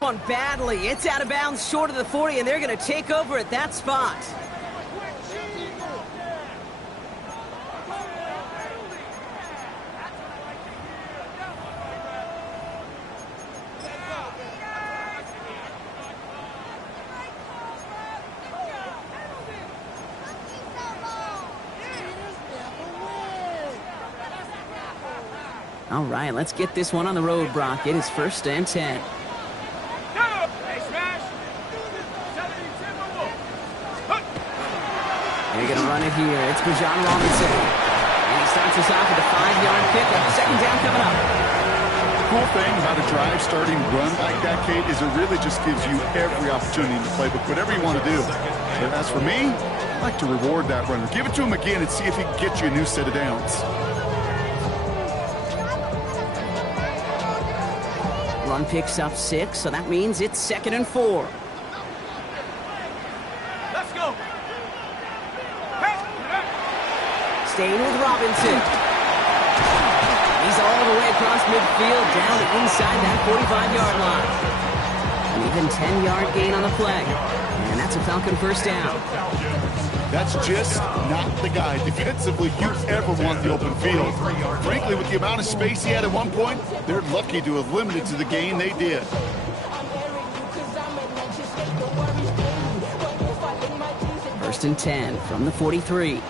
One badly. It's out of bounds short of the 40, and they're going to take over at that spot. All right, let's get this one on the road, Brock. It is 1st and 10. They're going to run it here. It's Bijan Robinson. And he starts us off with a 5-yard pickup. 2nd down coming up. The cool thing about a drive starting run like that, Kate, is it really just gives you every opportunity in the playbook, whatever you want to do. But as for me, I like to reward that runner. Give it to him again and see if he can get you a new set of downs. Run picks up 6, so that means it's 2nd and 4. Let's go. Staying with Robinson. He's all the way across midfield, down to inside that 45-yard line. An even 10-yard gain on the play. And that's a Falcon 1st down. That's just not the guy defensively you ever want the open field. Frankly, with the amount of space he had at one point, they're lucky to have limited to the gain they did. 1st and 10 from the 43.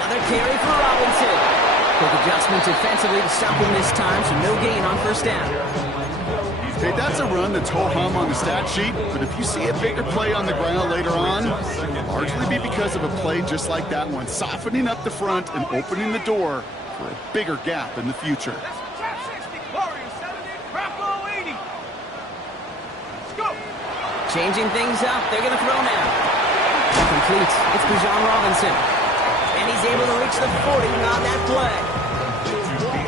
Another carry for Robinson. Quick adjustment defensively to stop him this time, so no gain on 1st down. Hey, that's a run that's ho-hum on the stat sheet, but if you see a bigger play on the ground later on, it'll largely be because of a play just like that one, softening up the front and opening the door for a bigger gap in the future. Changing things up, they're going to throw now. Complete. It's Bijan Robinson. And he's able to reach the 40 on that play.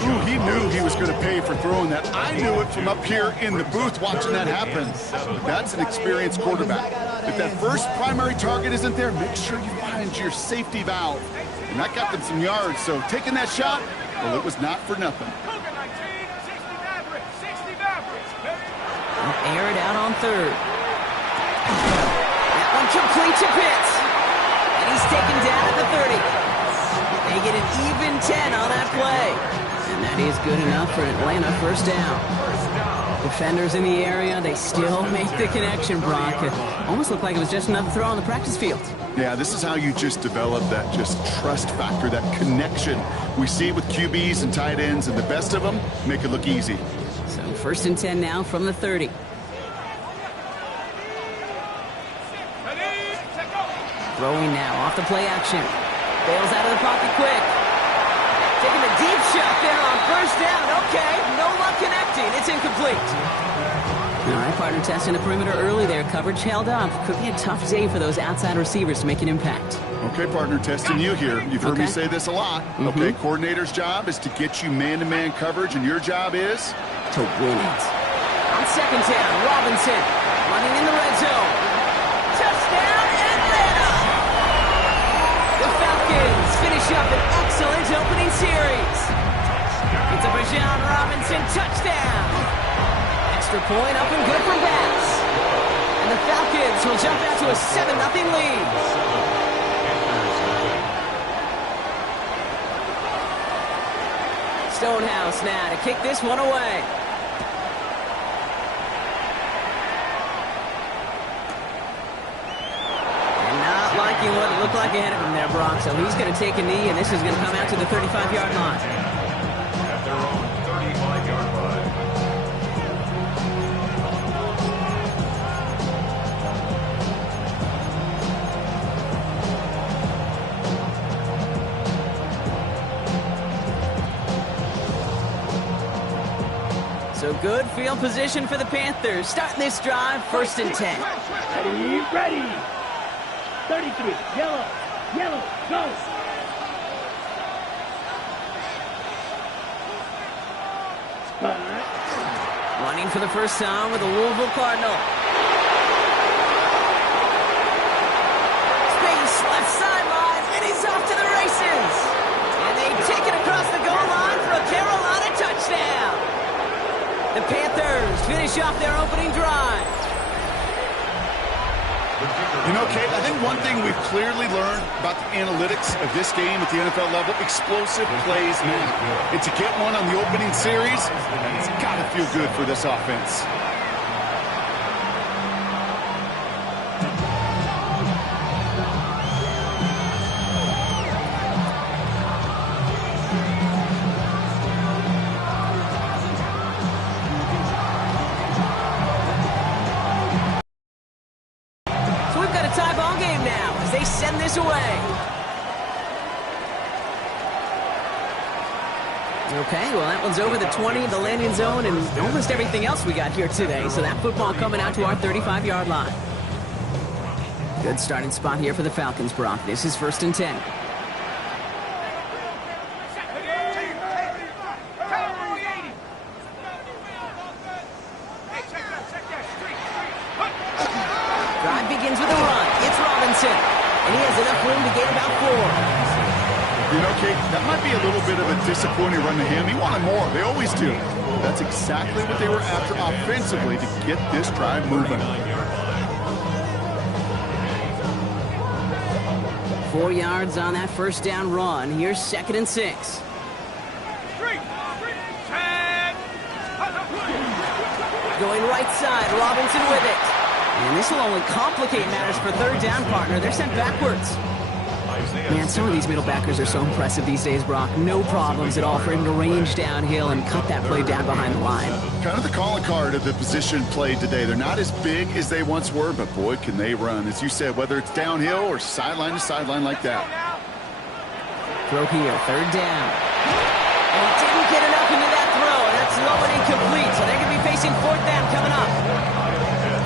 Ooh, he knew he was going to pay for throwing that. I knew it from up here in the booth watching that happen. That's an experienced quarterback. If that first primary target isn't there, make sure you find your safety valve. And that got them some yards, so taking that shot, well, it was not for nothing. They'll air it out on 3rd. That one complete to Pitts. And he's taken down at the 30. They get an even 10 on that play. And that is good enough for Atlanta 1st down. Defenders in the area, they still make the connection, Brock. It almost looked like it was just another throw on the practice field. Yeah, this is how you just develop that just trust factor, that connection. We see it with QBs and tight ends, and the best of them make it look easy. So 1st and 10 now from the 30. Throwing now off the play action. Bails out of the pocket quick. Taking a deep shot there on 1st down. Okay, no luck connecting. It's incomplete. All right, partner testing the perimeter early there. Coverage held up. Could be a tough day for those outside receivers to make an impact. Okay, partner, testing you here. You've heard me say this a lot. Okay, coordinator's job is to get you man-to-man coverage, and your job is? To win it. On 2nd down, Robinson running in the red zone. Touchdown, Atlanta! The Falcons finish up an excellent opening series. It's a Bijan Robinson touchdown. Extra point up and good for Bass. And the Falcons will jump out to a 7-0 lead. Stonehouse now to kick this one away. And not liking what it looked like ahead of him there, Brock. So he's going to take a knee, and this is going to come out to the 35-yard line. At their own 35-yard line. So good field position for the Panthers. Starting this drive, 1st and 10. Ready. 33. Yellow. Go. Running for the first time with the Louisville Cardinal. Space, left sideline, and he's off to the races. And The Panthers finish off their opening drive. You know, Kate, I think one thing we've clearly learned about the analytics of this game at the NFL level, explosive plays matter. And to get one on the opening series, it's got to feel good for this offense. Okay, well, that one's over the 20, the landing zone, and almost everything else we got here today. So that football coming out to our 35-yard line. Good starting spot here for the Falcons, Brock. This is 1st and 10. Drive begins with a run. It's Robinson, and he has enough room to gain about 4. You know, Kate, that might be a little bit of a disappointing run to him. He wanted more. They always do. That's exactly what they were after offensively to get this drive moving. 4 yards on that first down run. Here's 2nd and 6. Going right side, Robinson with it. And this will only complicate matters for 3rd down, partner. They're sent backwards. Man, some of these middle backers are so impressive these days, Brock. No problems at all for him to range downhill and cut that play down behind the line. Kind of the calling card of the position played today. They're not as big as they once were, but boy, can they run. As you said, whether it's downhill or sideline to sideline like that. Throw here, 3rd down. And he didn't get enough into that throw, and that's low and incomplete. So they're going to be facing 4th down coming up.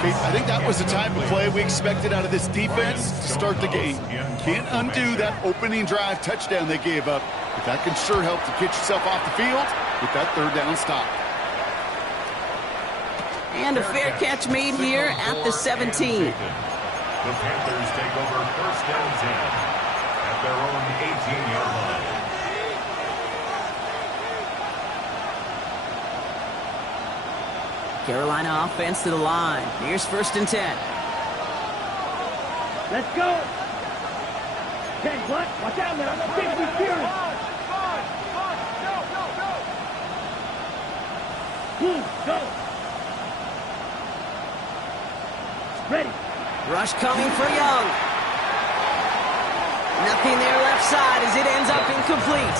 I think that was the type of play we expected out of this defense to start the game. Can't undo that opening drive touchdown they gave up, but that can sure help to get yourself off the field with that 3rd down stop. And a fair catch made here at the 17. The Panthers take over 1st and 10 at their own 18-yard line. Carolina offense to the line. Here's 1st and 10. Let's go. 10, what? Watch out now. 50, Fury. Go. Ready. Rush coming for Young. Nothing there left side as it ends up incomplete.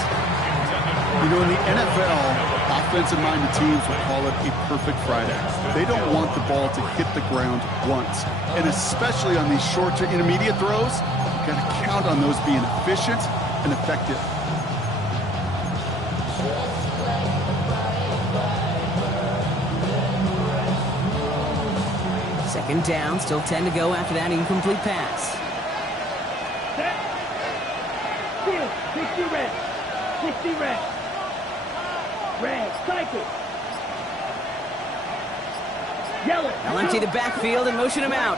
You know, in the NFL, offensive-minded teams will call it a perfect Friday. They don't want the ball to hit the ground once. And especially on these short to intermediate throws, you've got to count on those being efficient and effective. Second down, still 10 to go after that incomplete pass. Set. Field, 60 red. 60 red. Red, cycle. Yellow. They'll empty the backfield and motion him out.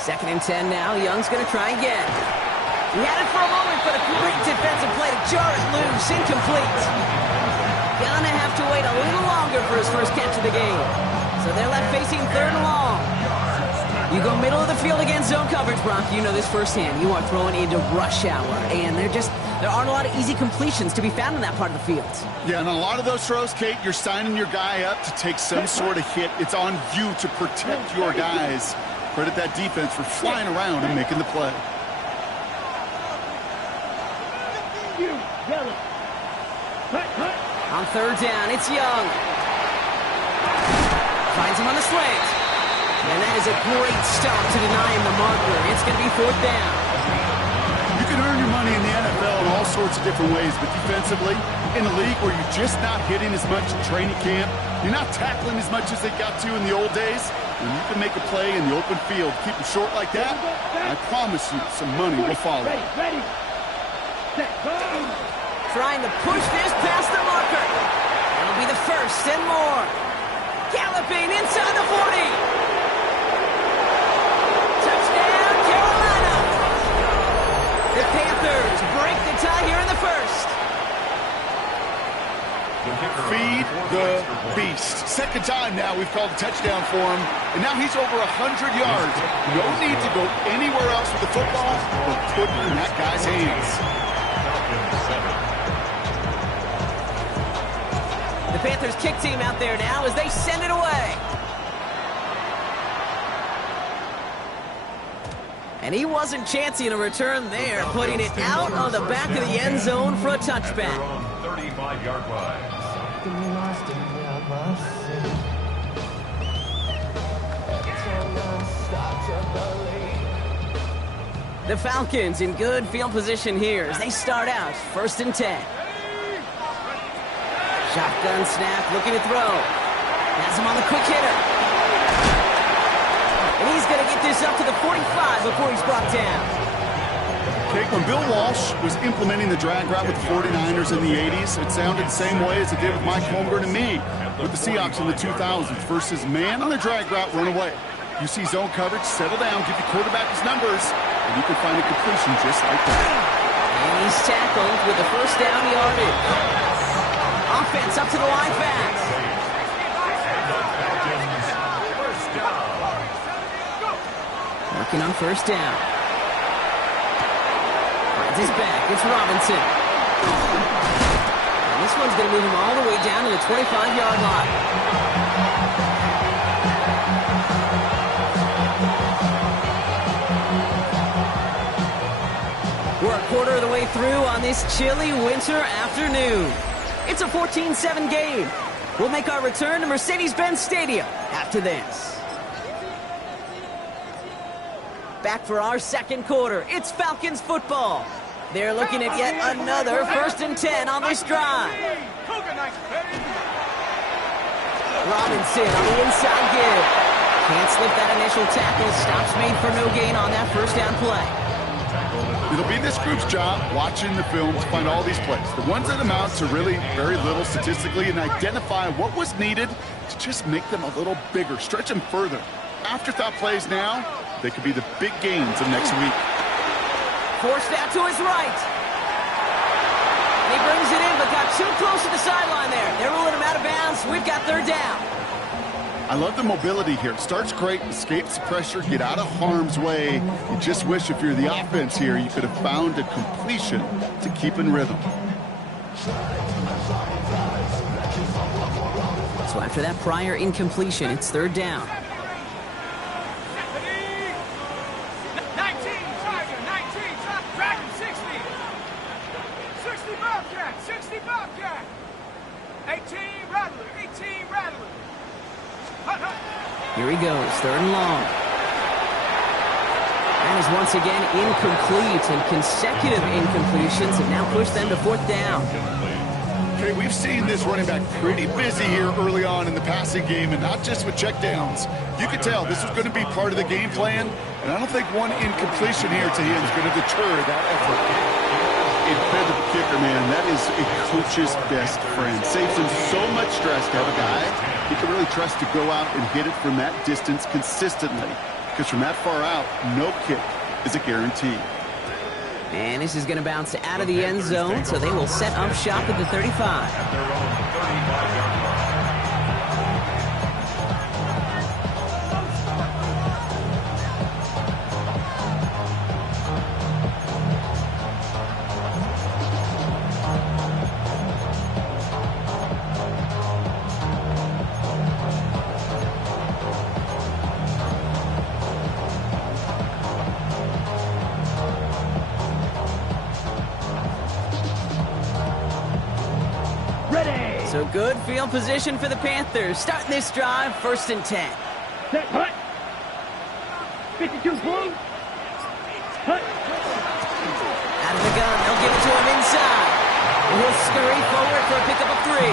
2nd and 10 now. Young's going to try again. He had it for a moment, but a great defensive play to jar it loose. Incomplete. Gonna have to wait a little longer for his first catch of the game. So they're left facing 3rd and long. You go middle of the field against zone coverage, Brock. You know this firsthand. You are throwing into rush hour, and there aren't a lot of easy completions to be found in that part of the field. Yeah, and a lot of those throws, Kate, you're signing your guy up to take some sort of hit. It's on you to protect your guys. Credit that defense for flying around and making the play. On 3rd down, it's Young. Finds him on the slant. And that is a great stop to deny him the marker. It's going to be 4th down. You can earn your money in the NFL in all sorts of different ways, but defensively, in a league where you're just not hitting as much in training camp, you're not tackling as much as they got to in the old days, and you can make a play in the open field, keep them short like that, I promise you some money will follow. Ready. Set, go. Trying to push this past the marker. It'll be the 1st and more. Galloping inside the 40. Touchdown, Carolina. The Panthers break the tie here in the 1st. beast. Second time now we've called a touchdown for him, and now he's over 100 yards. No need to go anywhere else with the football, but put it in that guy's hands. The Panthers kick team out there now as they send it away. And he wasn't chancing a return there, putting it out on the back of the end zone for a touchback. 35-yard line. The Falcons in good field position here as they start out 1st and 10. Shotgun snap, looking to throw. Has him on the quick hitter. And he's going to get this up to the 45 before he's brought down. Okay, when Bill Walsh was implementing the drag route with the 49ers in the 80s, it sounded the same way as it did with Mike Holmgren and me with the Seahawks in the 2000s versus man on a drag route, run away. You see zone coverage, settle down, give your quarterback his numbers, and you can find a completion just like that. And he's tackled with the first down yardage. Offense up to the line fast. Working on first down. Finds his back. It's Robinson. And this one's going to move him all the way down to the 25-yard line. We're a quarter of the way through on this chilly winter afternoon. It's a 14-7 game. We'll make our return to Mercedes-Benz Stadium after this. Back for our second quarter. It's Falcons football. They're looking at yet another 1st and 10 on this drive. Robinson on the inside give. Can't slip that initial tackle. Stops made for no gain on that first down play. It'll be this group's job watching the film to find all these plays. The ones that amount to really very little statistically and identify what was needed to just make them a little bigger, stretch them further. Afterthought plays now, they could be the big gains of next week. Forced out to his right. And he brings it in, but got too close to the sideline there. They're ruling him out of bounds. We've got 3rd down. I love the mobility here. Starts great, escapes the pressure, get out of harm's way. You just wish if you're the offense here, you could have found a completion to keep in rhythm. So after that prior incompletion, it's 3rd down. 19 Tiger, 19 Dragon, 60. 60 Bobcat, 60 Bobcat. 18 Rattler, 18 Rattler. Here he goes, 3rd and long. That is once again incomplete, and consecutive incompletions have now pushed them to 4th down. Okay, we've seen this running back pretty busy here early on in the passing game, and not just with checkdowns. You could tell this was going to be part of the game plan, and I don't think one incompletion here to him is going to deter that effort. Incredible kicker, man. That is a coach's best friend. Saves him so much stress to have a guy he can really trust to go out and hit it from that distance consistently. Because from that far out, no kick is a guarantee. And this is going to bounce out of the end zone, so they will set up shop at the 35. At their own 35-yard line. So good field position for the Panthers. Starting this drive, 1st and 10. Set, hut. 52 blue. Hut. Out of the gun, they'll give it to him inside. And he'll scurry forward for a pickup of 3.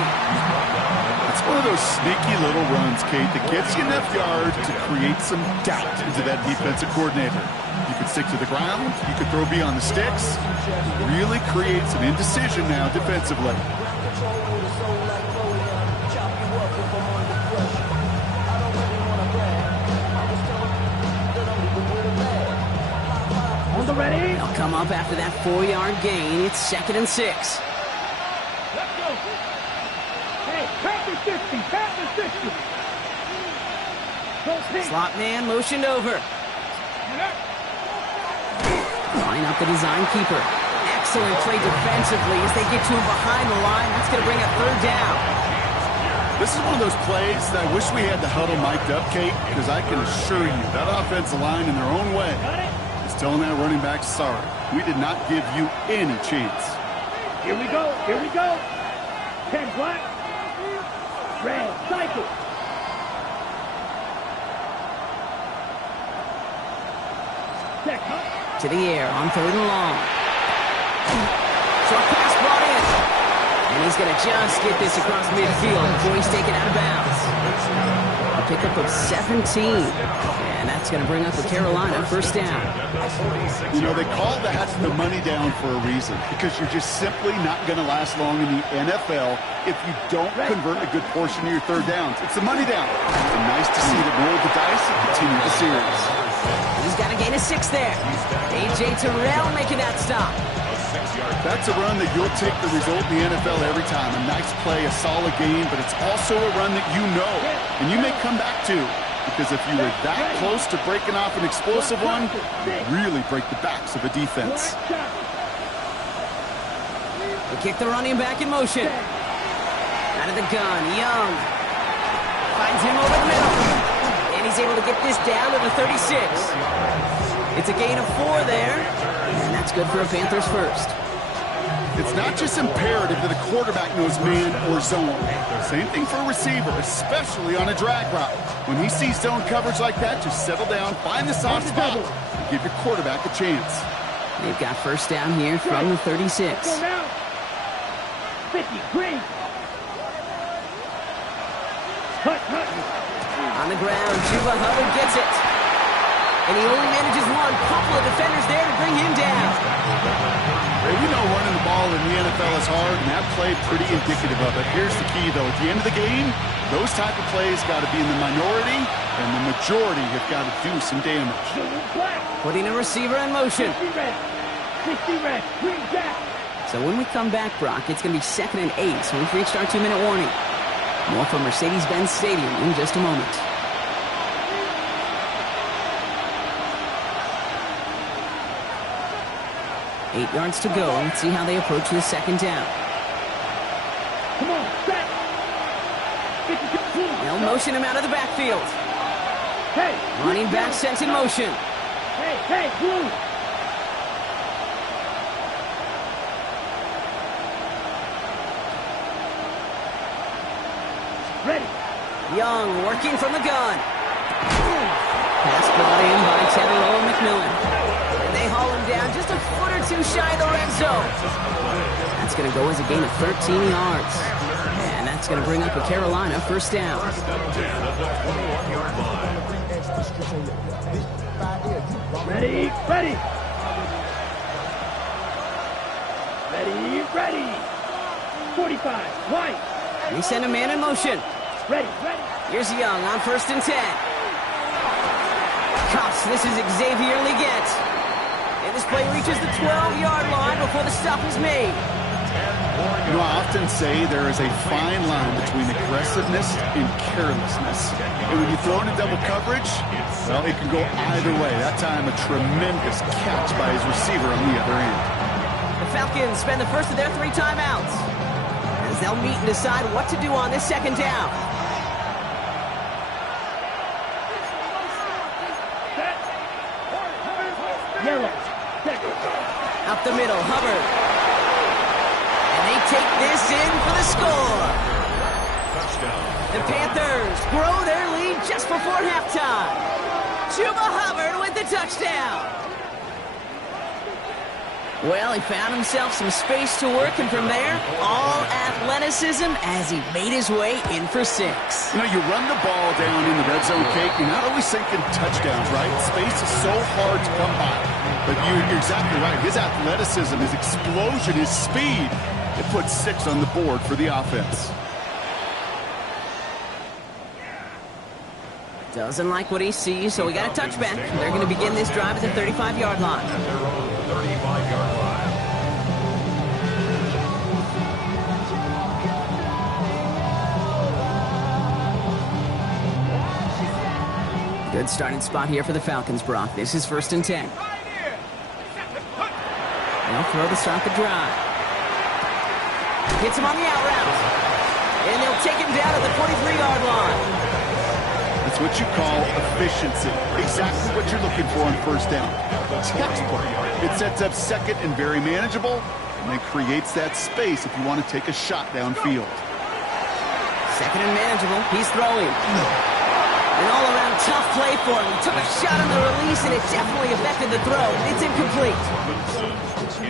It's one of those sneaky little runs, Kate, that gets you enough yards to create some doubt into that defensive coordinator. You can stick to the ground, you can throw beyond the sticks. Really creates an indecision now defensively. On the ready. They'll come up after that 4-yard gain. It's 2nd and 6. Let's go. Hey, Panthers 50, Panthers you. Go pink. Slot man motioned over. Line up the design keeper. Excellent play defensively as they get to him behind the line. That's going to bring up third down. This is one of those plays that I wish we had the huddle mic'd up, Kate, because I can assure you that offensive line in their own way is telling that running back, sorry, we did not give you any chance. Here we go. Here we go. 10 black. Red. Cycle. Check. To the air on third and long. Short pass brought in. And he's going to just get this across midfield before he's taken out of bounds. A pickup of 17. And that's going to bring up a Carolina first down. You know, they call that the money down for a reason, because you're just simply not going to last long in the NFL if you don't convert a good portion of your third downs. It's the money down. And nice to see them roll the dice and continue the series. He's got a gain of 6 there. A.J. Terrell making that stop. That's a run that you'll take the result in the NFL every time. A nice play, a solid game, but it's also a run that you know, and you may come back to, because if you were that close to breaking off an explosive one, you really break the backs of a defense. They kick the running back in motion. Out of the gun, Young finds him over the middle. And he's able to get this down to the 36. It's a gain of 4 there. And that's good for a Panthers first. It's not just imperative that a quarterback knows man or zone. Same thing for a receiver, especially on a drag route. When he sees zone coverage like that, just settle down, find the soft spot, and give your quarterback a chance. They've got first down here from the 36. Go now. 50, green. Cut. On the ground, Chuba Hubbard gets it. And he only manages one. Couple of defenders there to bring him down. Well, we know running the ball in the NFL is hard, and that play pretty indicative of it. Here's the key, though. At the end of the game, those type of plays got to be in the minority, and the majority have got to do some damage. Putting a receiver in motion. 60 red. 60 red. Green jack. So when we come back, Brock, it's going to be 2nd and 8. So we've reached our 2-minute warning. More from Mercedes-Benz Stadium in just a moment. Eight yards to go. Let's see how they approach this second down. Come on, set. They'll motion him out of the backfield. Hey. Running back sent in motion. Hey, blue. Ready. Young working from the gun. Pass brought in by Tedero McMillan. And they haul him down just a foot or 2 shy of the red zone. That's going to go as a gain of 13 yards. And that's going to bring up a Carolina first down. Ready. Ready. 45, white. They send a man in motion. Ready. Here's Young on 1st and 10. Cuffs, this is Xavier Leggett. And this play reaches the 12-yard line before the stop is made. You know, I often say there is a fine line between aggressiveness and carelessness. And when you throw into double coverage, well, it can go either way. That time, a tremendous catch by his receiver on the other end. The Falcons spend the first of their 3 timeouts as they'll meet and decide what to do on this second down. Yellow. Up the middle, Hubbard. And they take this in for the score. The Panthers grow their lead just before halftime. Chuba Hubbard with the touchdown. Well, he found himself some space to work, and from there, all athleticism as he made his way in for 6. You know, you run the ball down in the red zone, Kate, you're not always thinking touchdowns, right? Space is so hard to come by. But you're exactly right. His athleticism, his explosion, his speed, it puts 6 on the board for the offense. Doesn't like what he sees, so we got a touchback. They're going to begin this drive at the 35-yard line. At their own 35-yard line. Good starting spot here for the Falcons, Brock. This is 1st and 10. They'll throw to start the drive. Hits him on the out route. And they'll take him down at the 43-yard line. That's what you call efficiency. Exactly what you're looking for on 1st down. Textbook. It sets up 2nd and very manageable, and then creates that space if you want to take a shot downfield. 2nd and manageable. He's throwing. An all-around tough play for him. He took a shot on the release, and it definitely affected the throw. It's incomplete.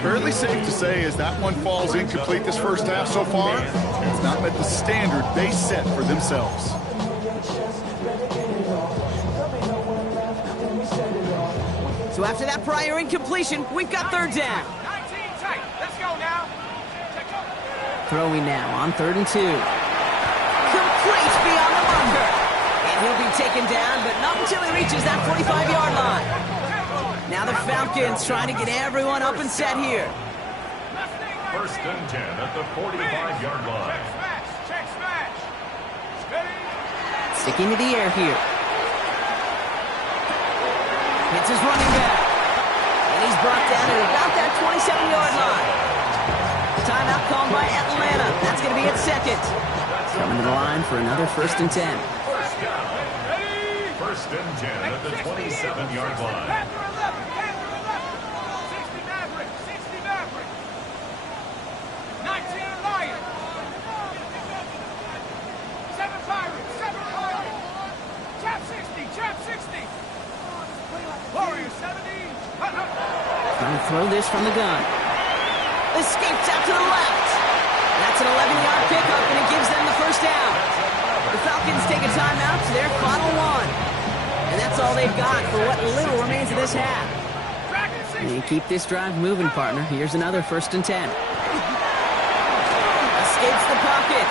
Fairly safe to say as that one falls incomplete this 1st half so far, it's not met the standard they set for themselves. So after that prior incompletion, we've got 3rd down. 19 tight. Let's go now. Throwing now on 3rd and 2. Complete beyond the marker. And he'll be taken down, but not until he reaches that 45-yard line. Now the Falcons trying to get everyone up and set here. 1st and 10 at the 45-yard line. Check smash. Steady. Sticking to the air here. Hits his running back. And he's brought down at about that 27-yard line. Timeout called by Atlanta. That's going to be at 2nd. Coming to the line for another 1st and 10. 1st and 10 at the 27-yard line. Panther 11. Panther 11. 60 Maverick. 60 Maverick. 19 Lion. 7 Pirates. 7 Pirates. Chap 60. Chap 60. Warrior 70. Going to throw this from the gun. Escapes out to the left. That's an 11-yard pickup, and it gives them the 1st down. The Falcons take a timeout to their final one. And that's all they've got for what little remains of this half. They keep this drive moving, partner. Here's another 1st and 10. Escapes the pocket.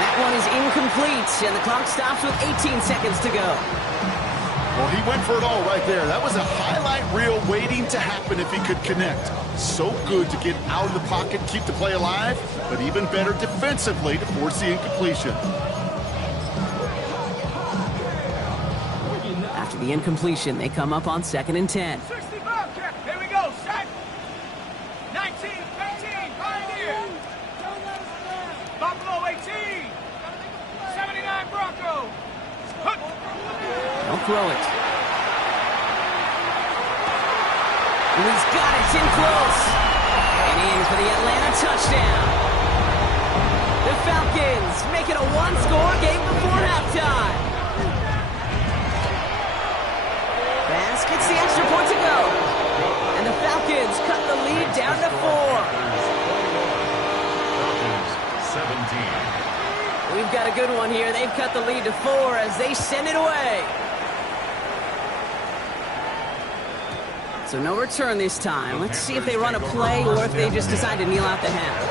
That one is incomplete, and the clock stops with 18 seconds to go. Well, he went for it all right there. That was a highlight reel waiting to happen if he could connect. So good to get out of the pocket, keep the play alive, but even better defensively to force the incompletion. After the incompletion, they come up on 2nd and 10. 60 Bobcat. Here we go. Set. 19, 15. Pioneer. Buffalo 18. 79 Bronco. They'll throw it. And he's got it. It's in close. And in for the Atlanta touchdown. The Falcons make it a one-score game before halftime. Bass gets the extra point to go. And the Falcons cut the lead down to 4. Falcons 17. We've got a good one here. They've cut the lead to 4 as they send it away. So no return this time. Let's see if they run a play or if they just decide to kneel out the half.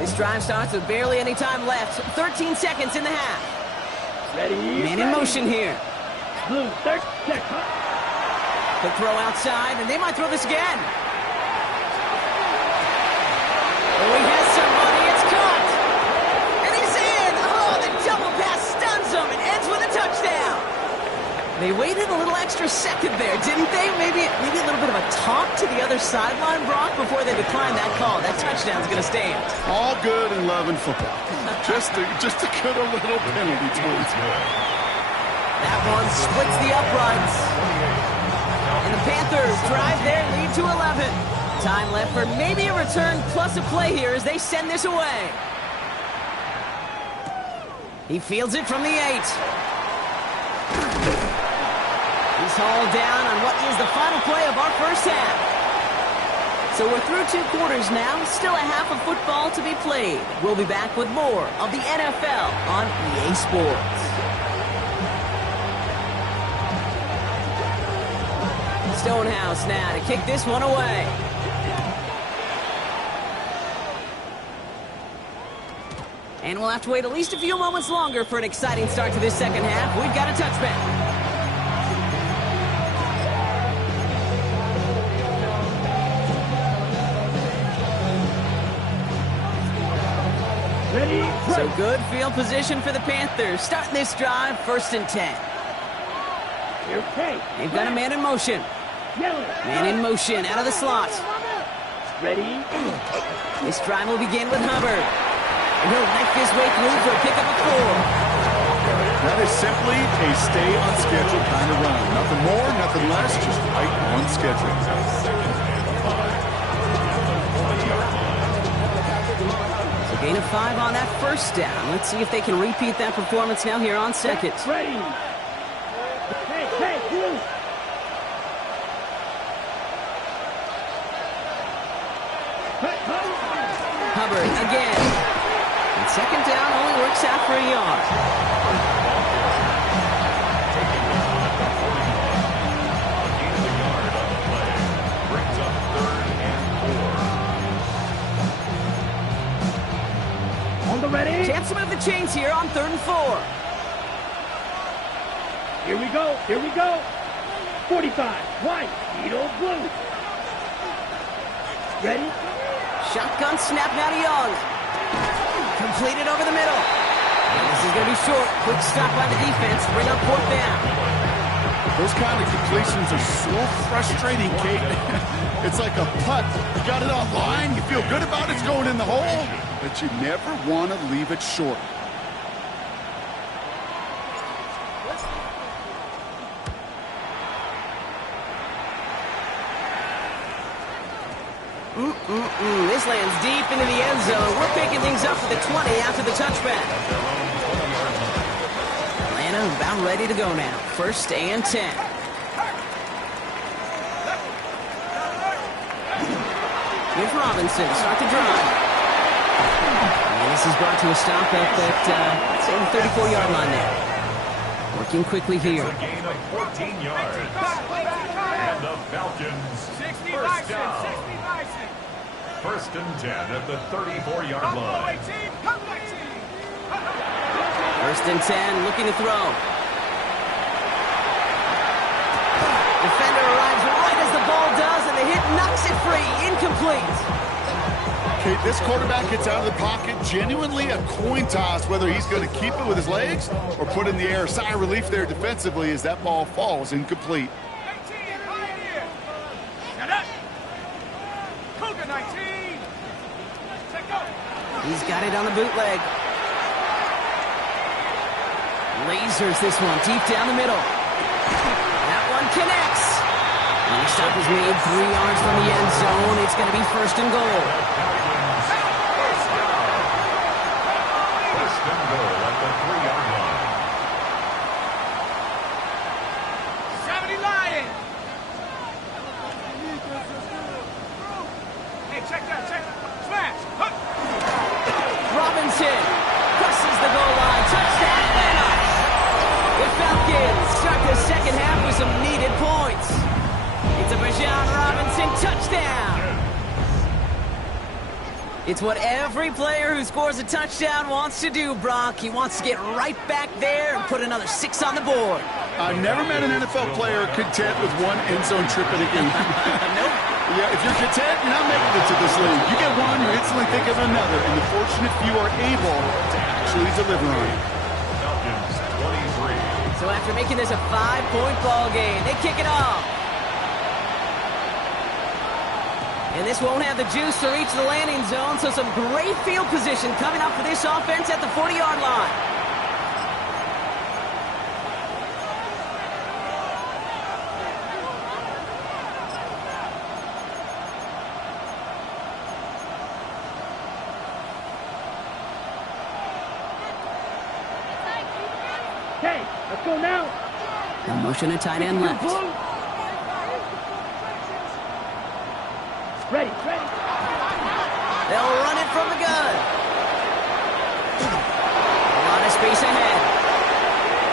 This drive starts with barely any time left. 13 seconds in the half. Ready? Man in motion here. Blue, 30 seconds. The throw outside, and they might throw this again. Oh, he has somebody. It's caught. And he's in. Oh, the double pass stuns him and ends with a touchdown. They waited a little extra second there, didn't they? Maybe a little bit of a talk to the other sideline, Brock, before they declined that call. That touchdown's going to stand. All good in love and football. just to get a little penalty to it. That one splits the uprights. And the Panthers drive their lead to 11. Time left for maybe a return plus a play here as they send this away. He fields it from the 8. He's hauled down on what is the final play of our first half. So we're through 2 quarters now, still a half of football to be played. We'll be back with more of the NFL on EA Sports. Stonehouse now to kick this one away. And we'll have to wait at least a few moments longer for an exciting start to this second half. We've got a touchback. So good field position for the Panthers. Starting this drive, 1st and 10. They've got a man in motion. Man in motion, out of the slot. Ready? This drive will begin with Hubbard. And he'll knife his way through for a pickup of 4. That is simply a stay on schedule kind of run. Nothing more, nothing less, just right on schedule. Gain of 5 on that 1st down. Let's see if they can repeat that performance now here on 2nd. Ready. Hey, you. Hubbard again. And 2nd down only works out for a yard. Brings up 3rd and 4. On the ready. Chance to move the chains here on 3rd and 4. Here we go. 45. White. Beetle blue. Ready? Shotgun snap now to Young. Completed over the middle. And this is going to be short. Quick stop by the defense. Bring up 4th down. Those kind of completions are so frustrating, Kate. It's like a putt. You got it online, you feel good about it's going in the hole, but you never want to leave it short. This lands deep into the end zone. We're picking things up for the 20 after the touchback. Atlanta about ready to go now. 1st and 10. Here's Robinson. Start the drive. And this is brought to a stop at that, say, the 34-yard line now. Working quickly here. It's a gain of 14 yards. And the Falcons, 1st down. 1st and 10 at the 34-yard line. 1st and 10, looking to throw. Defender arrives right as the ball does, and the hit knocks it free. Incomplete. Okay, this quarterback gets out of the pocket, genuinely a coin toss whether he's going to keep it with his legs or put it in the air. Sigh of relief there defensively as that ball falls incomplete. He's got it on the bootleg. Lasers this one deep down the middle. That one connects. And the stop is made 3 yards from the end zone. It's going to be 1st and goal. 1st and goal at the 3-yard line. 70 Lion. Hey, check that. Smash. Hook. Robinson crosses the goal line. Touchdown, Atlanta. The Falcons start the second half with some needed points. It's a Bijan Robinson touchdown. It's what every player who scores a touchdown wants to do, Brock. He wants to get right back there and put another 6 on the board. I've never met an NFL player content with one end zone trip in a game. Nope. Yeah, if you're content, you're not making it to this league. You get one, you instantly think of another, and the fortunate few are able to actually deliver on it. Falcons 23. So after making this a 5-point ball game, they kick it off. And this won't have the juice to reach the landing zone, so some great field position coming up for this offense at the 40-yard line. Okay, let's go now. A motion at tight end left. Ready. They'll run it from the gun. A lot of space ahead.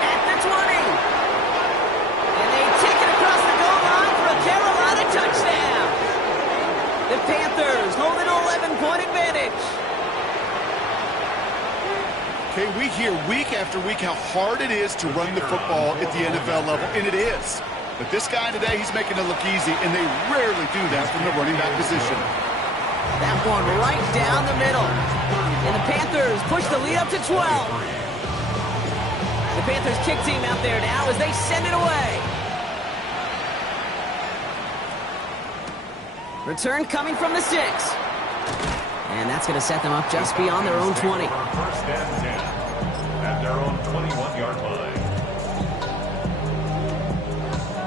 At the 20. And they take it across the goal line for a carry. Okay, we hear week after week how hard it is to run the football at the NFL level, and it is. But this guy today, he's making it look easy, and they rarely do that from the running back position. That one right down the middle. And the Panthers push the lead up to 12. The Panthers kick team out there now as they send it away. Return coming from the 6. And that's going to set them up just beyond their own 20. First and 10 at their own 21-yard line.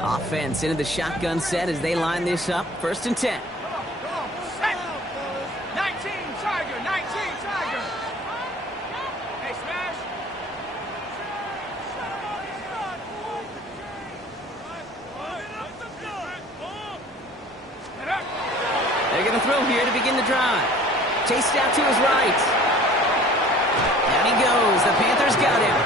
Offense into the shotgun set as they line this up. First and 10. Come on, set. 19 Tiger, 19 Tiger. Hey, Smash. They're going to throw here to begin the drive. Chased out to his right. Down he goes. The Panthers got him.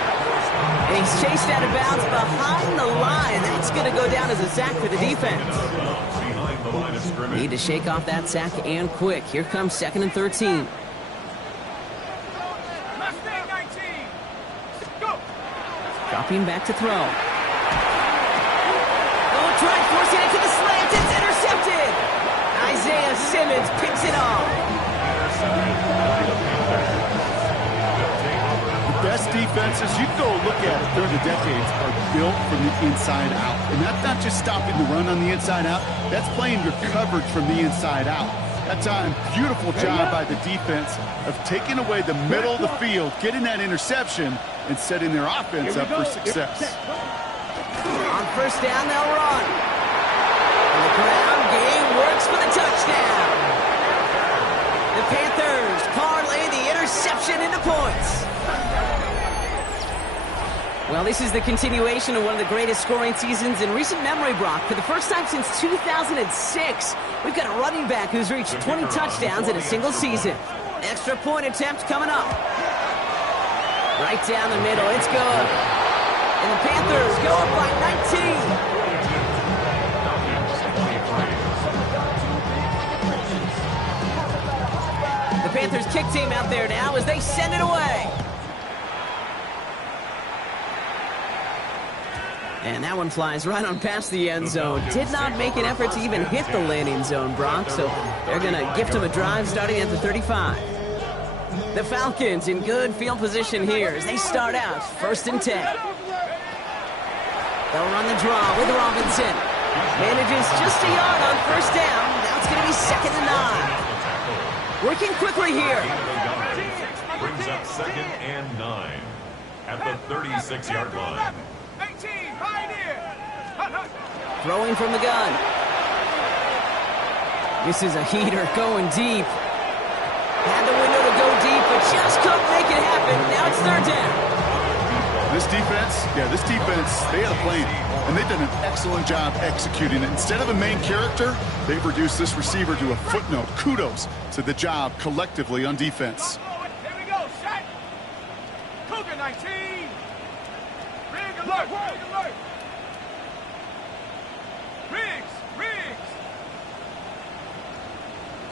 And he's chased out of bounds behind the line. That's going to go down as a sack for the defense. Behind the line of scrimmage. Need to shake off that sack and quick. Here comes 2nd and 13. Mustang 19. Go. Dropping back to throw. Oh, try forcing it to the slant. It's intercepted. Isaiah Simmons picks it off. The best defenses, you can go look at it during the decades, are built from the inside out. And that's not just stopping the run on the inside out. That's playing your coverage from the inside out. That time, beautiful job by the defense of taking away the middle of the field, getting that interception, and setting their offense up for success. On first down, they'll run. And the ground game works for the touchdown. The Panthers parlay the interception into points. Well, this is the continuation of one of the greatest scoring seasons in recent memory, Brock. For the first time since 2006, we've got a running back who's reached 20 touchdowns in a single season. Extra point attempt coming up. Right down the middle, it's good. And the Panthers go up by 19. The Panthers kick team out there now as they send it away. And that one flies right on past the end zone. Did not make an effort to even hit the landing zone, Brock, so they're going to gift him a drive starting at the 35. The Falcons in good field position here as they start out first and 10. They'll run the draw with Robinson. Manages just a yard on first down. Now it's going to be 2nd and 9. Working quickly here. Brings up 2nd and 9 at the 36-yard line. 18, Pioneer. Throwing from the gun. This is a heater going deep. Had the window to go deep, but just couldn't make it happen. Now it's 3rd down. This defense, they had a plan, and they've done an excellent job executing it. Instead of a main character, they've reduced this receiver to a footnote. Kudos to the job collectively on defense. Here we go, set. Cougar 19. Rig alert, rig alert. Riggs.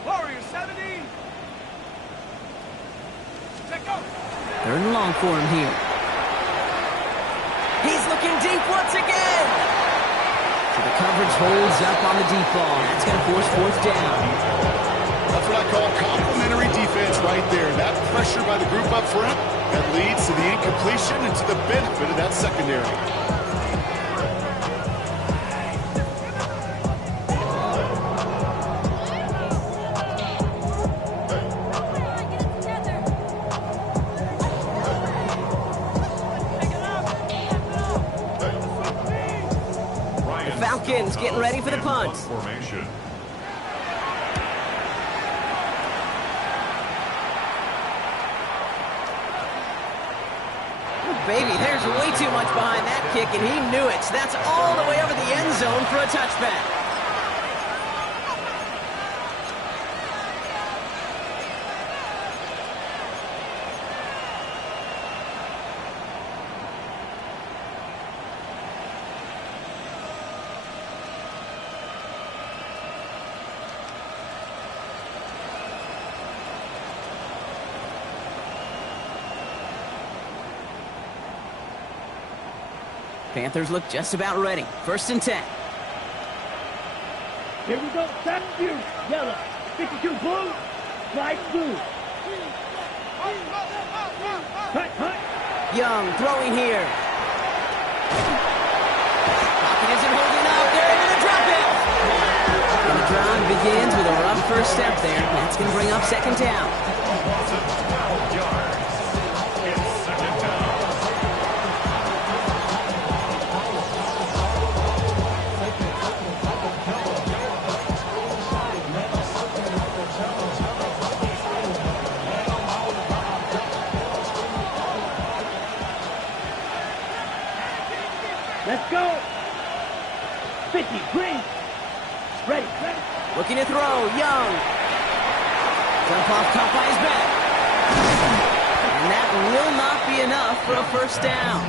Warrior 70. Take go. 3rd and long for him here. He's looking deep once again. So the coverage holds up on the deep ball. That's going to force 4th down. That's what I call complementary defense right there. That pressure by the group up front, that leads to the incompletion and to the benefit of that secondary. Falcons getting ready for the punt. Formation. Baby, there's way too much behind that kick, and he knew it. So that's all the way over the end zone for a touchback. Panthers look just about ready. 1st and 10. Here we go. 72. Yellow. 52 blue. Light blue. Cut, cut. Young throwing here. Pocket isn't holding up. They're able to drop it. And the drive begins with a rough first step there. That's going to bring up 2nd down. Let's go. 50, green. Ready, ready. Looking to throw, Young. Jump off caught by his back. And that will not be enough for a 1st down.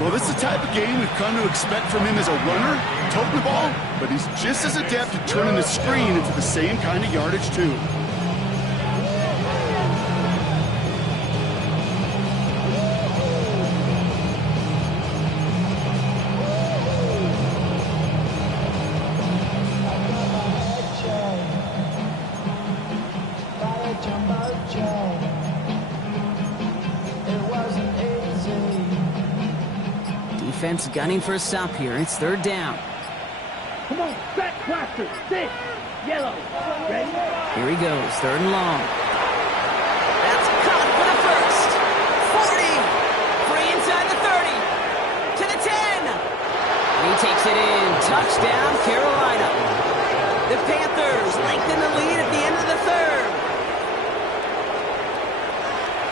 Well, this is the type of game we've come to expect from him as a runner, toting the ball, but he's just as adept at turning the screen into the same kind of yardage, too. Defense gunning for a stop here. It's 3rd down. Come on, back blaster. 6. Yellow. Ready? Here he goes. 3rd and long. That's caught for the 1st. 40. Free inside the 30. To the 10. And he takes it in. Touchdown, Carolina. The Panthers lengthen the lead at the end of the 3rd.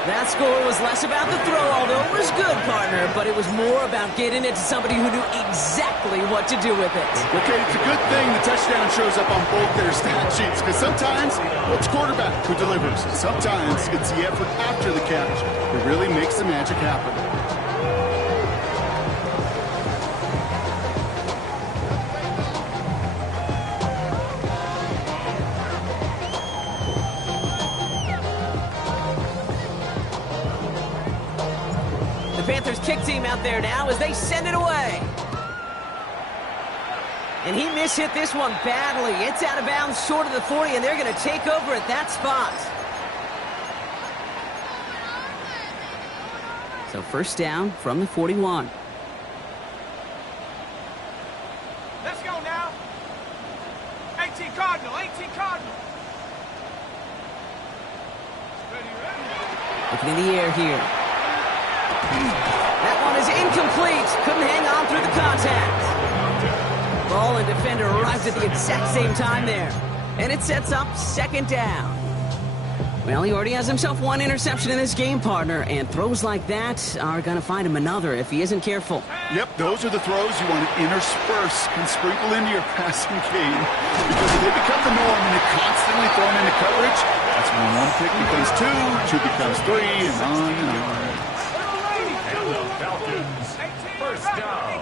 That score was less about the throw, although it was good, partner, but it was more about getting it to somebody who knew exactly what to do with it. Okay, it's a good thing the touchdown shows up on both their stat sheets, because sometimes it's quarterback who delivers. Sometimes it's the effort after the catch that really makes the magic happen. The Panthers kick team out there now as they send it away. And he mishit this one badly. It's out of bounds short of the 40, and they're going to take over at that spot. So 1st down from the 41. Let's go now. 18 Cardinal, 18 Cardinal. Ready, ready. Looking in the air here. That one is incomplete. Couldn't hang on through the contact. Ball and defender arrived at the exact same time there. And it sets up 2nd down. Well, he already has himself 1 interception in this game, partner, and throws like that are going to find him another if he isn't careful. Yep, those are the throws you want to intersperse and sprinkle into your passing game. Because if they become the norm and you're constantly thrown into coverage, that's when 1 pick becomes 2, 2 becomes 3, and on and on. And the Falcons, 1st down.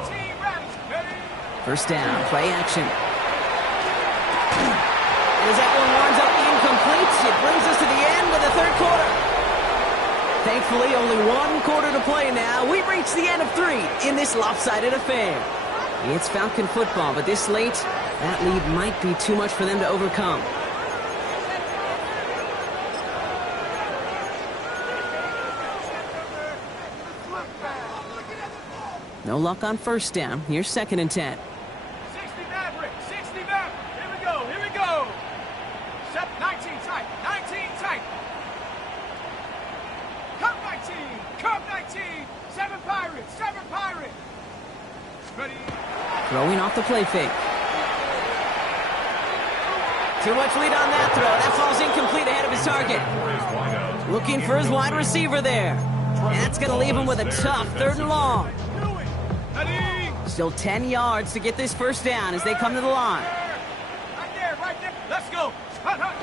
1st down, play action. As that one winds up incomplete, it brings us to the end of the 3rd quarter. Thankfully, only 1 quarter to play now. We've reached the end of 3 in this lopsided affair. It's Falcon football, but this late, that lead might be too much for them to overcome. No luck on 1st down. Here's 2nd and 10. 60 Maverick, 60 Maverick. Here we go, here we go. 19 tight, 19 tight. Cup 19, Cup 19. 7 Pirates, 7 Pirates. Ready. Throwing off the play fake. Too much lead on that throw. That falls incomplete ahead of his target. Looking for his wide receiver there. And that's going to leave him with a tough 3rd and long. Still 10 yards to get this 1st down as they come to the line. Right there, right there. Let's go. Hut, hut.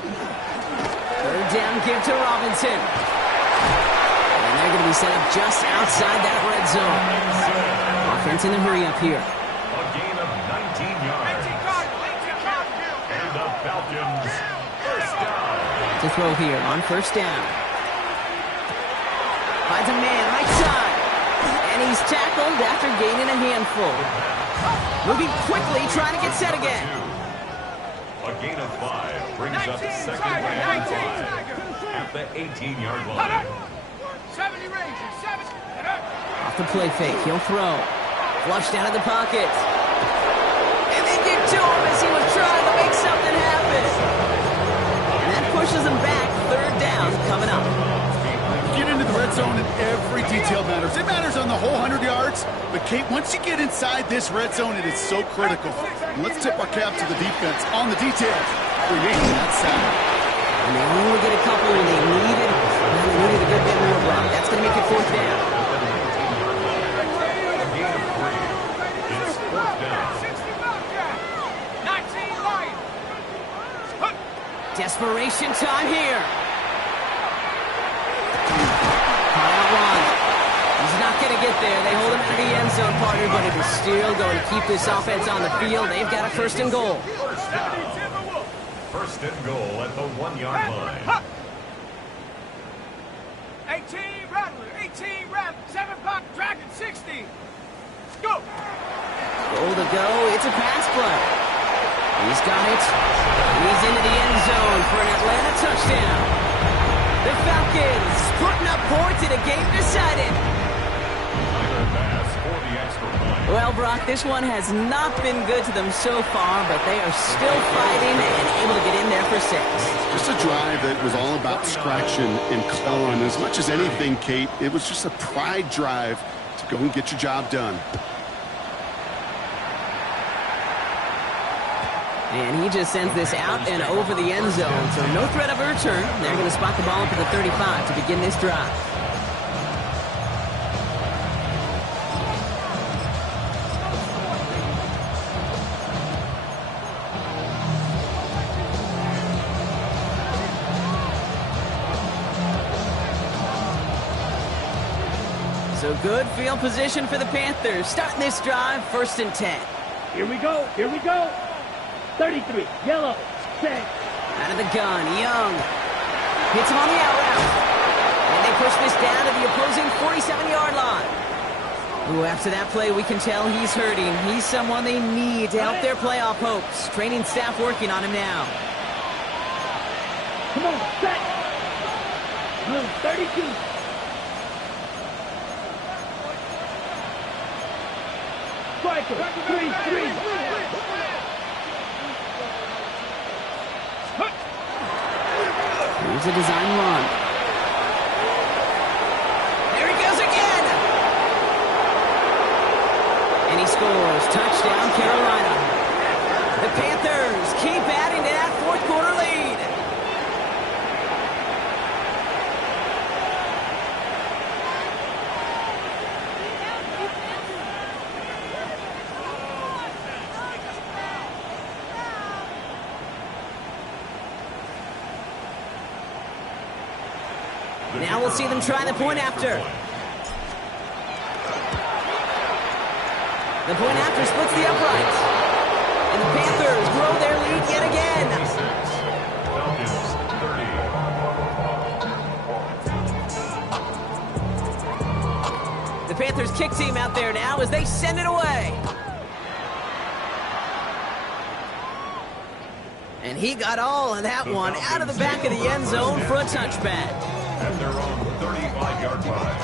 3rd down give to Robinson. And they're going to be set up just outside that red zone. Offense in a hurry up here. A gain of 19 yards. 18 Cardinal, 18 Cardinal. And the Falcons, 1st down. To throw here on 1st down. Finds a man right side. And And he's tackled after gaining a handful. Moving quickly, trying to get set again. A gain of 5 brings up second and 5 at the 18-yard line. 70 Rangers, 70. Off the play fake, he'll throw. Flushed out of the pocket. And they get to him as he was trying to make something happen. And that pushes him back. Third down coming up. Get into the red zone and every detail matters. It matters on the whole 100 yards. But, Kate, once you get inside this red zone, it is so critical. And let's tip our cap to the defense on the details, creating that sack. And they only get a couple when they needed a good bit more, Brock. That's going to make it fourth down. A gain of 3. It's fourth down. 60 Bobcat. 19 Lions. Desperation time here. Caught out one. He's not going to get there. They hold him out of the end zone, partner, but it is still going to keep this offense on the field. They've got a first and goal. First and goal at the 1-yard line. 18 Rattler, 18 Rattler, 7 Pop Dragon, 60. Go. Goal to go. It's a pass play. He's got it. He's into the end zone for an Atlanta touchdown. The Falcons putting up points in a game decided. Pass for the extra point. Well, Brock, this one has not been good to them so far, but they are still fighting and able to get in there for 6. Just a drive that was all about scratching and clawing. As much as anything, Kate, it was just a pride drive to go and get your job done. And he just sends this out and over the end zone, so no threat of a return. They're going to spot the ball up at the 35 to begin this drive. So good field position for the Panthers. Starting this drive, 1st and 10. Here we go. Here we go. 33. Yellow. Set. Out of the gun, Young. Hits him on the out route. And they push this down to the opposing 47-yard line. Ooh, after that play, we can tell he's hurting. He's someone they need to help their playoff hopes. Training staff working on him now. Come on. Set. Blue 32. Striker. 3-3. Here's a design run. There he goes again! And he scores. Touchdown, Carolina. The Panthers keep adding to that fourth quarter lead. Now we'll see them try the point after. The point after splits the uprights. And the Panthers grow their lead yet again. Falcons 30. The Panthers kick team out there now as they send it away. And he got all of that one out of the back of the end zone for a touchback. at their own 35-yard line.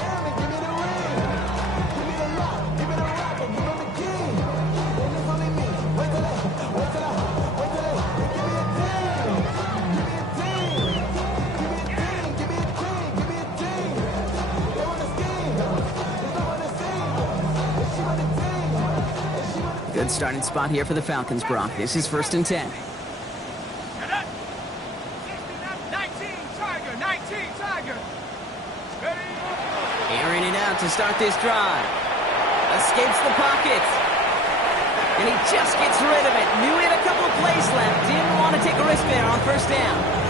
Good starting spot here for the Falcons, Brock. This is 1st and 10. 19 Tiger. Ready? Airing it out to start this drive. Escapes the pocket. And he just gets rid of it. Knew he had a couple of plays left. Didn't want to take a risk there on 1st down.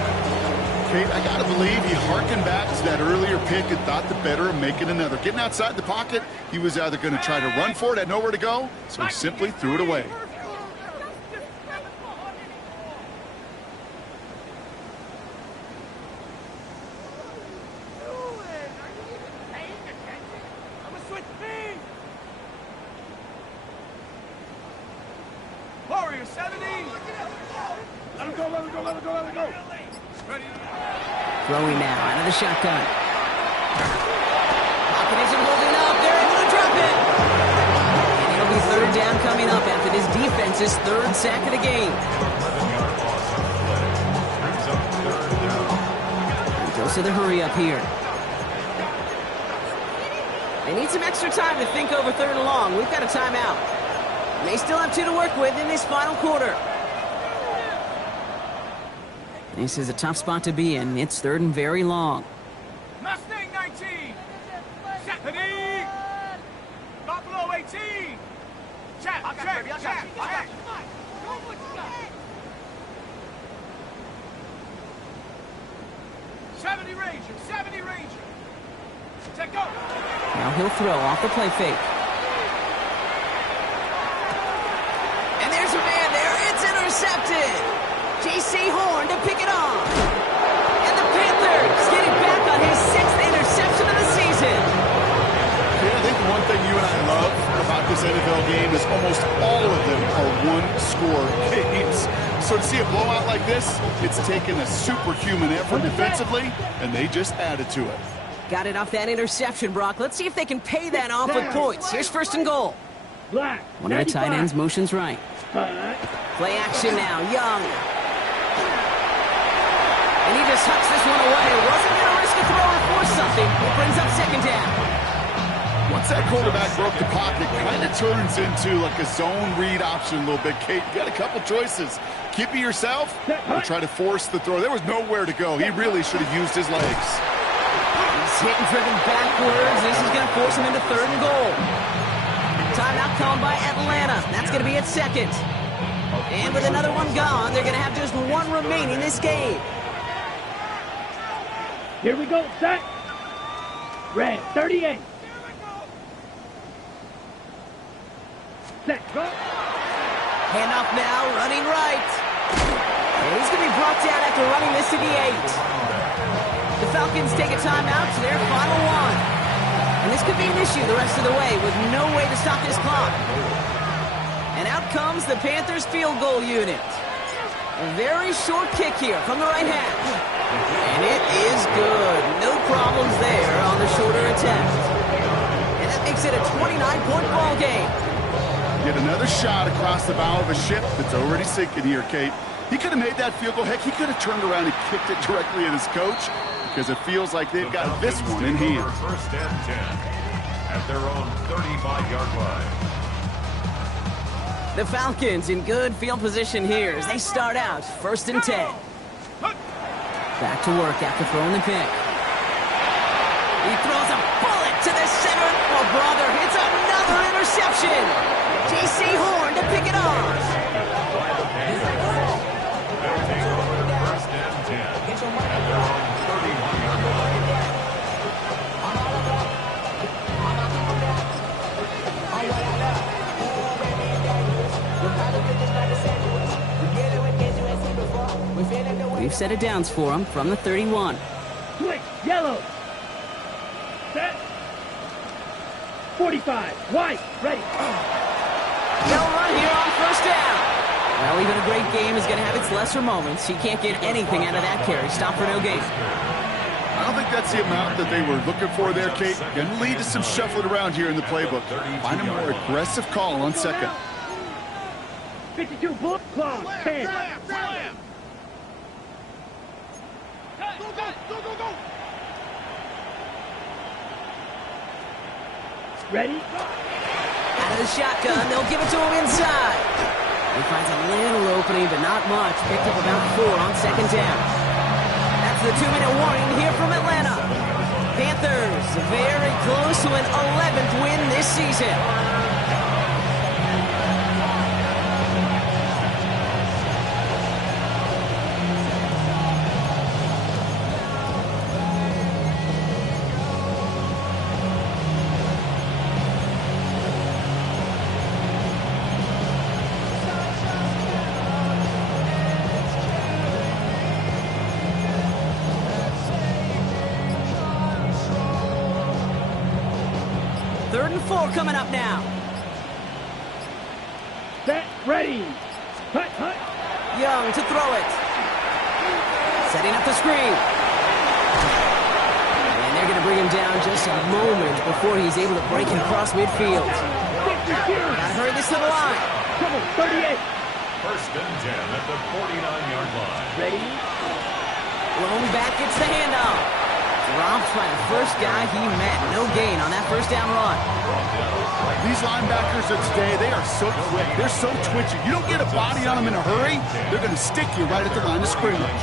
Kate, I got to believe he harkened back to that earlier pick and thought the better of making another. Getting outside the pocket, he was either going to try to run for it, had nowhere to go, so he simply threw it away. I'm gonna switch speed. Ranger 70. Let him go, let him go, let him go, let him go. Ready. Throwing now out of the shotgun. Pocket isn't holding up. They're able to drop it. And it'll be third down coming up after this defense's third sack of the game. 11-yard loss on the play. Brings up third down. And goes to the hurry up here. They need some extra time to think over third and long. We've got a timeout. And they still have 2 to work with in this final quarter. This is a tough spot to be in. It's third and very long. Mustang 19. Stephanie. Buffalo 18. Check. 70 Ranger. 70 Ranger. Check go. Now he'll throw off the play fake. And there's a man there. It's intercepted. J.C. Horn to pick it off. And the Panthers getting back on his 6th interception of the season. Yeah, I think the one thing you and I love about this NFL game is almost all of them are one-score games. So to see a blowout like this, it's taken a superhuman effort defensively, and they just added to it. Got it off that interception, Brock. Let's see if they can pay that off with points. Here's first and goal. Black. One of the tight 95. ends motions right. Play action now. Young. And he just hucks this one away. Wasn't going to risk a throw or force something. It brings up second down. Once that quarterback broke the pocket, kind of turns into like a zone read option a little bit. Kate, you got a couple choices. Keep it yourself or try to force the throw. There was nowhere to go. He really should have used his legs. He's hit and driven backwards. This is going to force him into third and goal. Timeout called by Atlanta. That's going to be at second. And with another one gone, they're going to have just one remaining this game. Here we go, set. Red, 38. Set, go. Handoff now, running right. And he's going to be brought down after running this to the 8. The Falcons take a timeout to their final one. And this could be an issue the rest of the way with no way to stop this clock. And out comes the Panthers field goal unit. A very short kick here from the right hash. And it is good. No problems there on the shorter attempt. And that makes it a 29-point ball game. Get another shot across the bow of a ship that's already sinking here, Kate. He could have made that field goal. Heck, he could have turned around and kicked it directly at his coach because it feels like they've got this one in hand. First and 10 at their own 35-yard line. The Falcons in good field position here as they start out first and 10. Back to work after throwing the pick. He throws a bullet to the center. Oh, brother, it's another interception. J.C. Horn to pick it off. They'll take over first and 10 at their own 31-yard line. We've set it downs for him from the 31. Switch, yellow. Set. 45, white, ready. They'll run here on first down. Well, even a great game is going to have its lesser moments. He can't get anything out of that carry. Stop for no gain. I don't think that's the amount that they were looking for there, Kate. Going to lead to some shuffling around here in the playbook. Find a more aggressive call on second. 52, bullet, claw, 10. Ready? Out of the shotgun, they'll give it to him inside. He finds a little opening, but not much. Picked up about 4 on second down. That's the 2-minute warning here from Atlanta. Panthers very close to an 11th win this season. Third and 4 coming up now. Set, ready. Hut, hut. Young to throw it. Setting up the screen. And they're going to bring him down just a moment before he's able to break and cross midfield. Gotta hurry this to the line. Come on, 38. First and 10 at the 49-yard line. Ready? Blown back, gets the handoff. Dropped by the first guy he met. No gain on that first down run. These linebackers of today, they are so quick. They're so twitchy. You don't get a body on them in a hurry, they're going to stick you right at the line of scrimmage.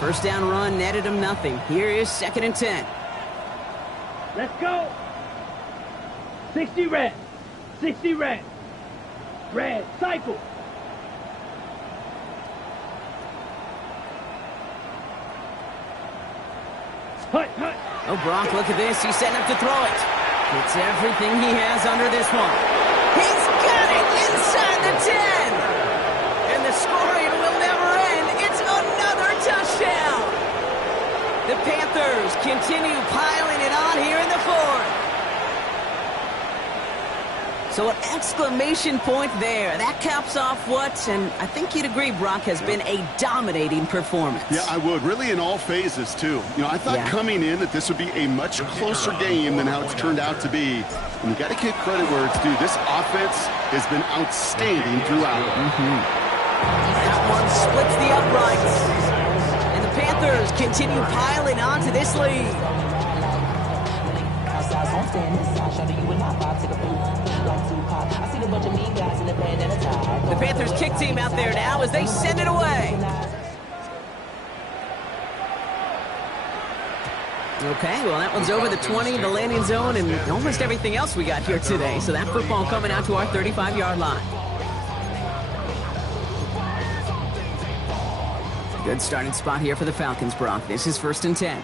First down run netted him nothing. Here is 2nd and 10. Let's go. 60 red. 60 red. Red, cycle. Hut, hut. Oh, Brock, look at this. He's setting up to throw it. Gets everything he has under this one. He's got it inside the 10. And the scoring will never end. It's another touchdown. The Panthers continue piling it on here in the 4th. So an exclamation point there. That caps off what, and I think you'd agree, Brock, has been a dominating performance. Yeah, I would. Really in all phases, too. You know, I thought coming in that this would be a much closer game than how it's turned out to be. And you got to give credit where it's due. This offense has been outstanding throughout. That one splits the uprights. And the Panthers continue piling on to this lead. The Panthers kick team out there now as they send it away. Okay, well, that one's over the 20, the landing zone, and almost everything else we got here today. So that football coming out to our 35-yard line. Good starting spot here for the Falcons, Brock. This is 1st and 10.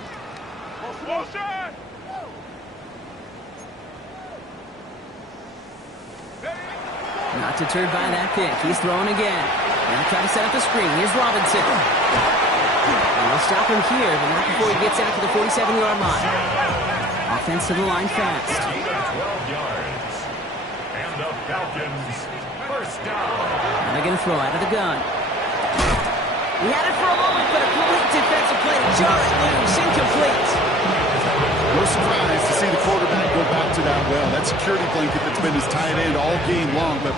Not deterred by that pick. He's throwing again. Now trying to set up the screen. Here's Robinson. And they'll stop him here, but not before he gets out to the 47-yard line. Offense to the line fast. 12 yards. And the Falcons, first down. Now they're going to throw out of the gun. He had it for a moment, but a complete defensive play to jar it loose. Incomplete. No surprise to see the quarterback go back to that well. That security blanket that's been his tight end all game long. But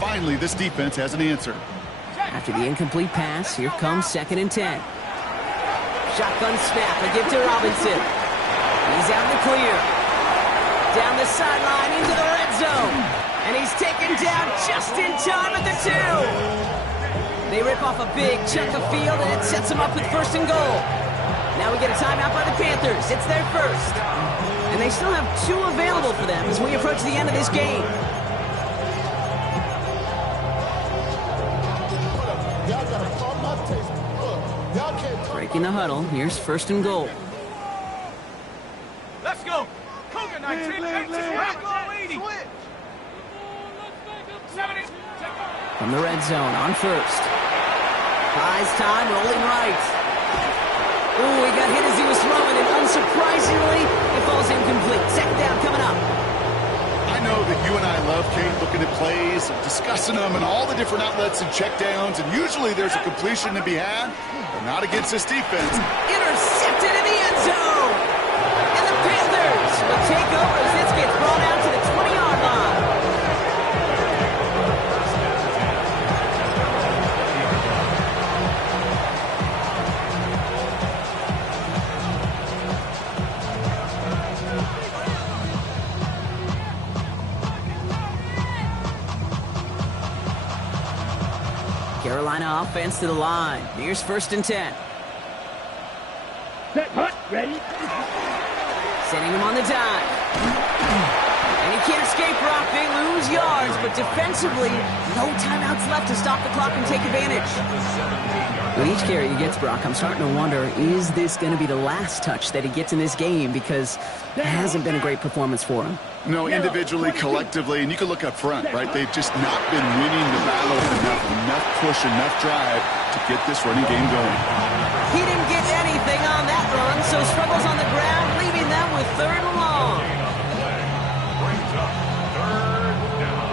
finally, this defense has an answer. After the incomplete pass, here comes 2nd and 10. Shotgun snap, a give to Robinson. He's out in the clear. Down the sideline into the red zone. And he's taken down just in time at the 2. They rip off a big chunk of field, and it sets them up with 1st and goal. Now we get a timeout by the Panthers. It's their first. And they still have 2 available for them as we approach the end of this game. Breaking the huddle. Here's 1st and goal. Let's go. Cougar 19, 80. 70. From the red zone on 1st. Buys time, rolling right. Ooh, he got hit as he was throwing, and unsurprisingly, it falls incomplete. 2nd down coming up. I know that you and I love, Kate, looking at plays, discussing them, and all the different outlets and checkdowns, and usually there's a completion to be had, but not against this defense. Intercepted in the end zone. And the Panthers will take over as this gets brought out to the 20-yard line. Carolina offense to the line. Here's 1st and 10. Set, hut, ready? Sending him on the dive. And he can't escape, Brock. They lose yards, but defensively, no timeouts left to stop the clock and take advantage. With each carry he gets, Brock, I'm starting to wonder, is this going to be the last touch that he gets in this game? Because it hasn't been a great performance for him. No, individually, collectively, and you can look up front, right? They've just not been winning the battle enough push, enough drive to get this running game going. He didn't get anything on that run, so struggles on the ground, leaving them with 3rd and long. Brings up 3rd down.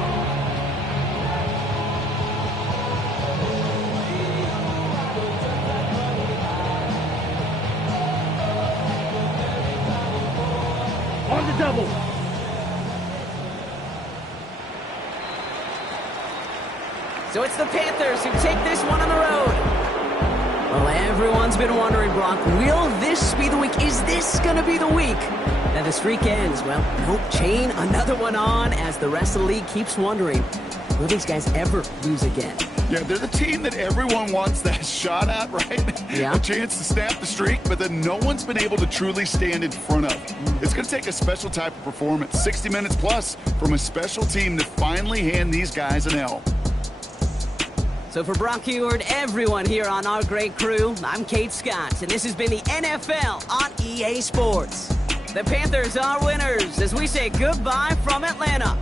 So it's the Panthers who take this one on the road. Well, everyone's been wondering, Brock, will this be the week? Is this going to be the week that the streak ends? Well, nope, chain another one on as the rest of the league keeps wondering, will these guys ever lose again? Yeah, they're the team that everyone wants that shot at, right? Yeah. A chance to snap the streak, but then no one's been able to truly stand in front of. It's going to take a special type of performance, 60 minutes plus, from a special team to finally hand these guys an L. So for Brock Eward, everyone here on our great crew, I'm Kate Scott, and this has been the NFL on EA Sports. The Panthers are winners as we say goodbye from Atlanta.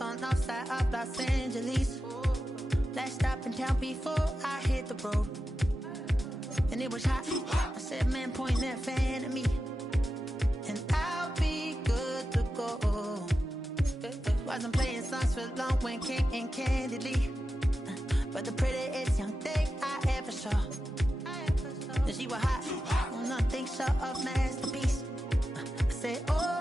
On outside of Los Angeles. Last stop in town before I hit the road. And it was hot. I said, man, point that fan at me. And I'll be good to go. Wasn't playing songs for long when came in candidly. But the prettiest young thing I ever saw. And she was hot. Well, nothing short of masterpiece. I said, oh.